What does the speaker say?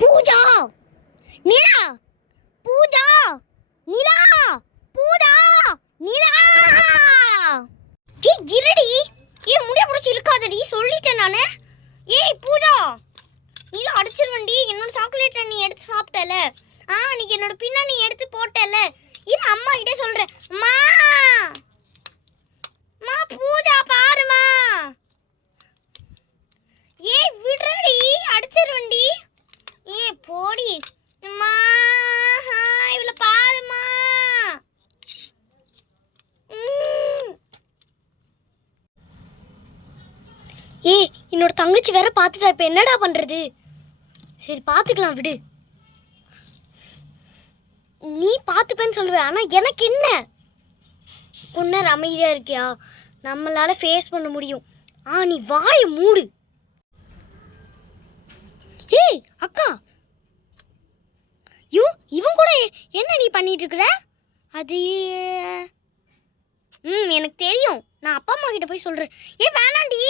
பூஜா நிலா பூஜா நிலா பூஜா நிலா ஏய் இருடி ஏய் முடிய புடிச்சு இழுக்காதடி சொல்லிட்டேன் நானு ஏய் பூஜா நிலா அடிச்சிருவண்டி என்னோட சாக்லேட்டை நீ எடுத்து சாப்பிட்டல நீ என்னோட பின்ன நீ எடுத்து போட்டல இரு அம்மா கிட்ட சொல்றேன் அம்மா மா பூஜா பாருமா ஏய் விடுறடி அடிச்சிருவண்டி ஏய் போடி அம்மா இவள பாருமா ஏய் என்னோட தங்கச்சி வேற பார்த்துட்டா இப்ப என்னடா பண்றது சரி பாத்துக்கலாம் விடு நீ பார்த்துப்பேன்னு சொல்லுவ ஆனா எனக்கு என்ன கொஞ்ச நேரம் அமைதியா இருக்கியா நம்மளால ஃபேஸ் பண்ண முடியும் நீ வாயை மூடு ஏய் அக்கா இவன் கூட என்ன நீ பண்ணிட்டு இருக்கிற அது எனக்கு தெரியும் நான் அப்பா அம்மா கிட்ட போய் சொல்றேன் ஏய் வேணாண்டி